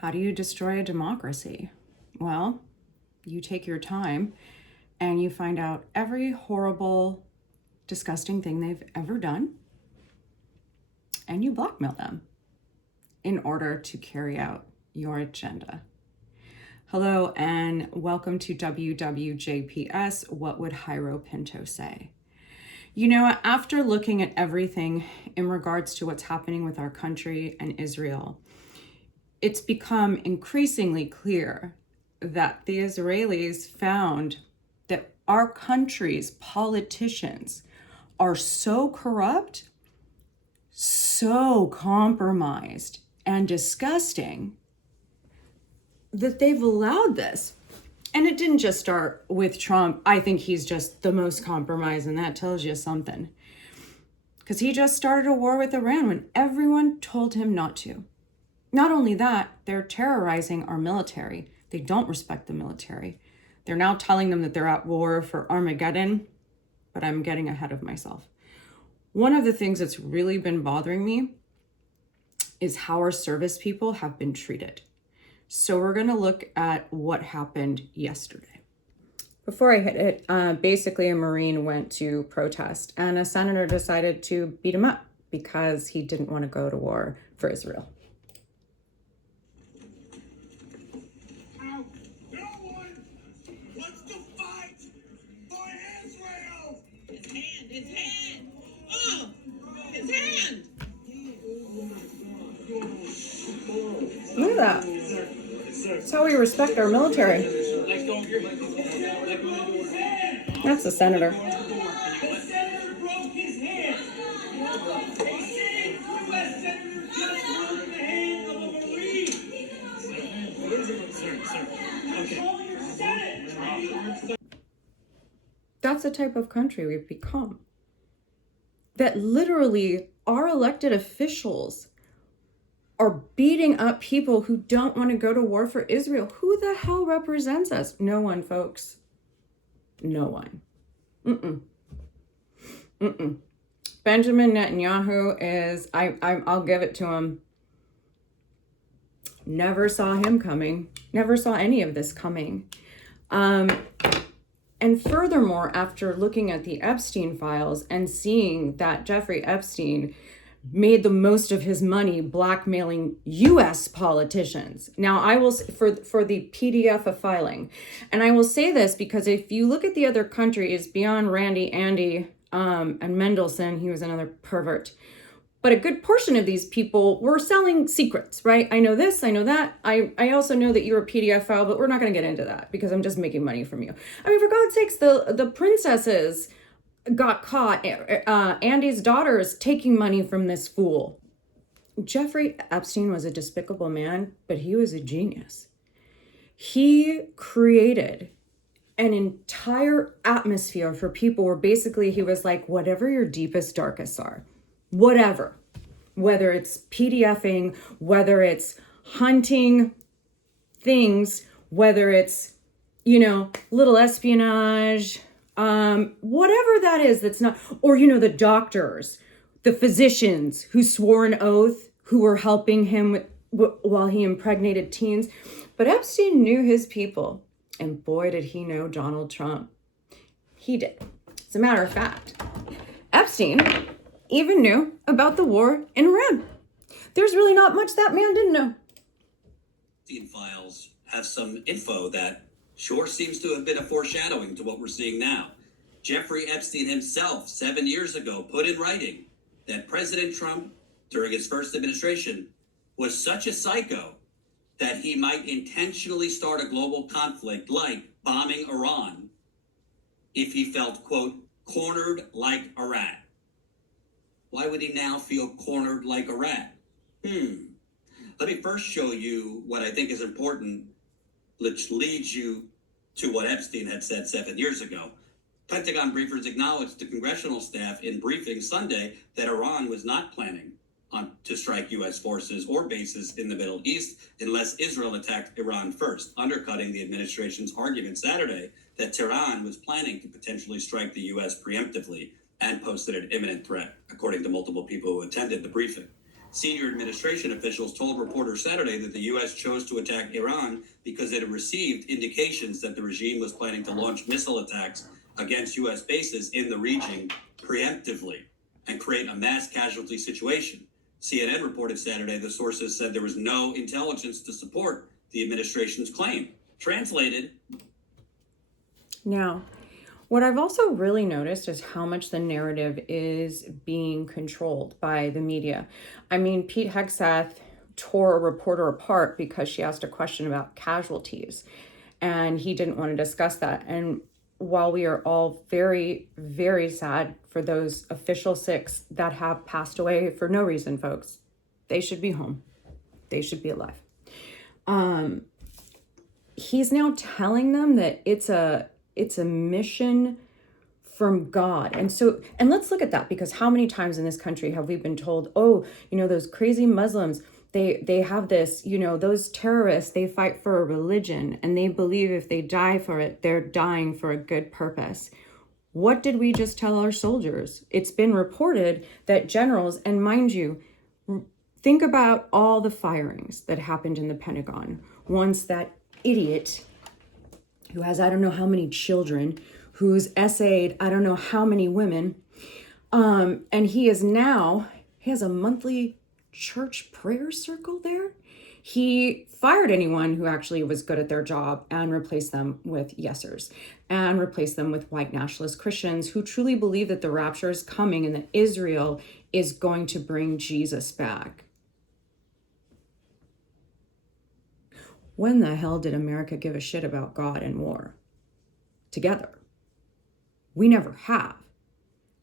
How do you destroy a democracy? Well, you take your time and you find out every horrible, disgusting thing they've ever done, and you blackmail them in order to carry out your agenda. Hello and welcome to WWJPS, What Would Jairo Pinto Say? You know, after looking at everything in regards to what's happening with our country and Israel, it's become increasingly clear that the Israelis found that our country's politicians are so corrupt, so compromised, and disgusting that they've allowed this. And it didn't just start with Trump. I think he's just the most compromised, and that tells you something. Because he just started a war with Iran when everyone told him not to. Not only that, they're terrorizing our military. They don't respect the military. They're now telling them that they're at war for Armageddon, but I'm getting ahead of myself. One of the things that's really been bothering me is how our service people have been treated. So we're going to look at what happened yesterday. Before I hit it, basically a Marine went to protest and a senator decided to beat him up because he didn't want to go to war for Israel. No one wants to fight for Israel! His hand! Oh! His hand! Look at that. That's how we respect our military. That's the senator. The senator broke his hand! A sitting U.S. senator just broke the hand of a Marine! Control your Senate! That's the type of country we've become. That literally our elected officials are beating up people who don't want to go to war for Israel. Who the hell represents us? No one, folks. No one. Benjamin Netanyahu is, I'll give it to him. Never saw him coming. Never saw any of this coming. And furthermore, after looking at the Epstein files and seeing that Jeffrey Epstein made the most of his money blackmailing U.S. politicians. Now, I will, for the PDF of filing, and I will say this because if you look at the other countries beyond Andy, and Mendelsohn, he was another pervert. But a good portion of these people were selling secrets, right? I know this, I know that. I also know that you're a PDF file, but we're not going to get into that because I'm just making money from you. I mean, for God's sakes, the princesses got caught. Andy's daughters taking money from this fool. Jeffrey Epstein was a despicable man, but he was a genius. He created an entire atmosphere for people where basically he was like, whatever your deepest, darkest are, whatever, whether it's PDFing, whether it's hunting things, whether it's, little espionage, whatever that is, that's not, or, the doctors, the physicians who swore an oath, who were helping him while he impregnated teens. But Epstein knew his people, and boy, did he know Donald Trump. He did. As a matter of fact, Epstein even knew about the war in Iran. There's really not much that man didn't know. Epstein files have some info that sure seems to have been a foreshadowing to what we're seeing now. Jeffrey Epstein himself, 7 years ago, put in writing that President Trump, during his first administration, was such a psycho that he might intentionally start a global conflict like bombing Iran if he felt, quote, cornered like a rat. Why would he now feel cornered like a rat? Let me first show you what I think is important, which leads you to what Epstein had said 7 years ago. Pentagon briefers acknowledged to congressional staff in briefing Sunday that Iran was not planning to strike U.S. forces or bases in the Middle East unless Israel attacked Iran first, undercutting the administration's argument Saturday that Tehran was planning to potentially strike the U.S. preemptively and posted an imminent threat, according to multiple people who attended the briefing. Senior administration officials told reporters Saturday that the U.S. chose to attack Iran because it had received indications that the regime was planning to launch missile attacks against U.S. bases in the region preemptively and create a mass casualty situation. CNN reported Saturday the sources said there was no intelligence to support the administration's claim. Translated. Now, what I've also really noticed is how much the narrative is being controlled by the media. I mean, Pete Hegseth tore a reporter apart because she asked a question about casualties, and he didn't want to discuss that. And while we are all very, very sad for those official 6 that have passed away for no reason, folks, they should be home. They should be alive. He's now telling them that it's a mission from God. And let's look at that, because how many times in this country have we been told, oh, those crazy Muslims, they have this, those terrorists, they fight for a religion and they believe if they die for it, they're dying for a good purpose. What did we just tell our soldiers? It's been reported that generals, and mind you, think about all the firings that happened in the Pentagon once that idiot who has I don't know how many children, who's essayed I don't know how many women, and he has a monthly church prayer circle there. He fired anyone who actually was good at their job and replaced them with yesers and replaced them with white nationalist Christians who truly believe that the rapture is coming and that Israel is going to bring Jesus back. When the hell did America give a shit about God and war together? We never have.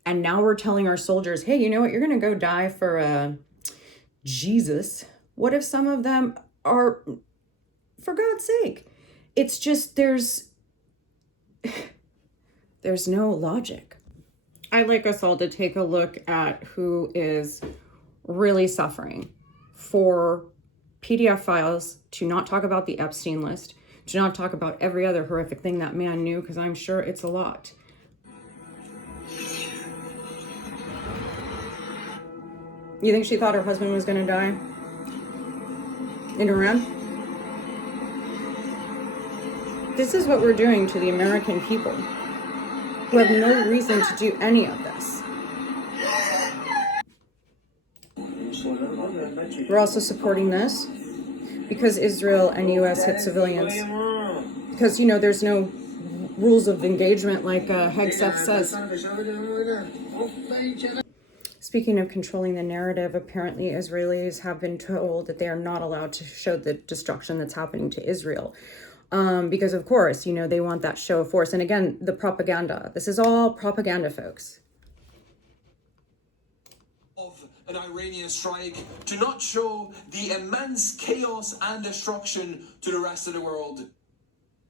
And now we're telling our soldiers, hey, you know what? You're going to go die for Jesus. What if some of them are, for God's sake? It's just, there's no logic. I'd like us all to take a look at who is really suffering for PDF files, to not talk about the Epstein list, to not talk about every other horrific thing that man knew, because I'm sure it's a lot. You think she thought her husband was going to die in Iran? This is what we're doing to the American people, who have no reason to do any of this. We're also supporting this because Israel and US hit civilians. Because, there's no rules of engagement like Hegseth says. Speaking of controlling the narrative, apparently Israelis have been told that they are not allowed to show the destruction that's happening to Israel. Because, of course, they want that show of force. And again, the propaganda. This is all propaganda, folks. An Iranian strike to not show the immense chaos and destruction to the rest of the world.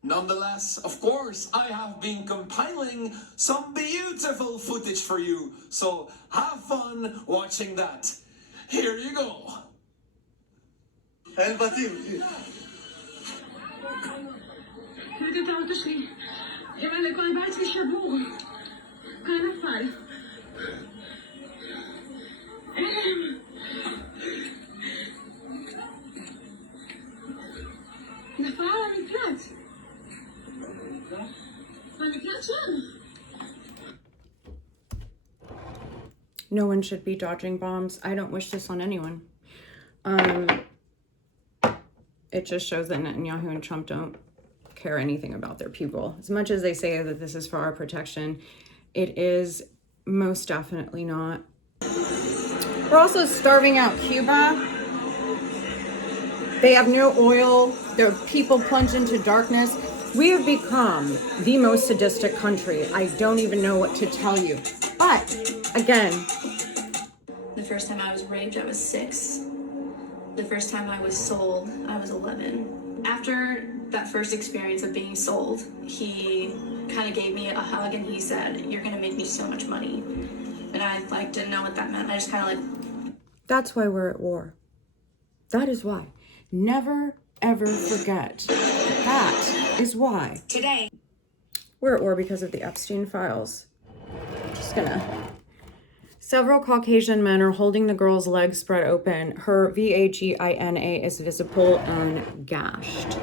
Nonetheless, of course, I have been compiling some beautiful footage for you, so have fun watching that. Here you go. No one should be dodging bombs. I don't wish this on anyone. It just shows that Netanyahu and Trump don't care anything about their people. As much as they say that this is for our protection, it is most definitely not. We're also starving out Cuba. They have no oil. Their people plunge into darkness. We have become the most sadistic country. I don't even know what to tell you. But, again, the first time I was raped, I was 6. The first time I was sold, I was 11. After that first experience of being sold, he kind of gave me a hug and he said, "You're going to make me so much money." And I didn't know what that meant. I just kind of That's why we're at war. That is why. Never, ever forget. That is why. Today, we're at war because of the Epstein files. Just gonna Several Caucasian men are holding the girl's legs spread open. Her vagina is visible and gashed.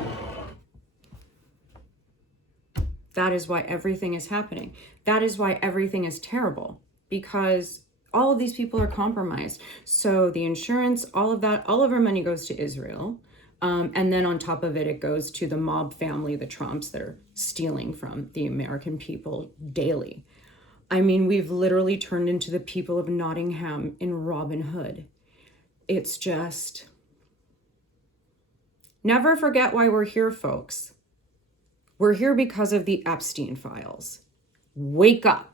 That is why everything is happening. That is why everything is terrible, because all of these people are compromised. So the insurance, all of that, all of our money goes to Israel. And then on top of it, it goes to the mob family, the Trumps, that are stealing from the American people daily. I mean, we've literally turned into the people of Nottingham in Robin Hood. It's just, never forget why we're here, folks. We're here because of the Epstein files. Wake up.